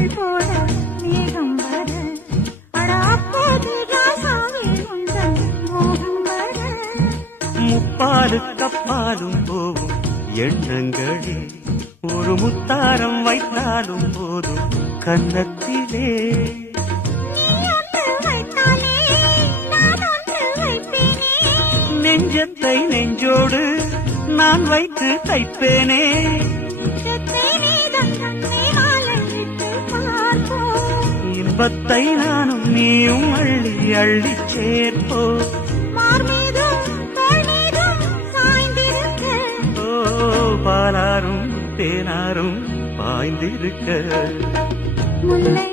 கண்கள் போட மேகம் வர அட அப்போது ராசாவே உந்தன் மோகம் வர முப்பாலு கப்பாலும் போவும் எண்ணங்களே ஒரு முத்தாரம் வைத்தாலும் போதும் கன்னத்திலே நெஞ்சத்தை நெஞ்சோடு நான் வைத்து தைப்பேனே இன்பத்தை நானும் நீயும் அள்ளி அள்ளி சேர்ப்போ பாலாரும் தேனாரும் பாய்ந்திருக்க முல்லை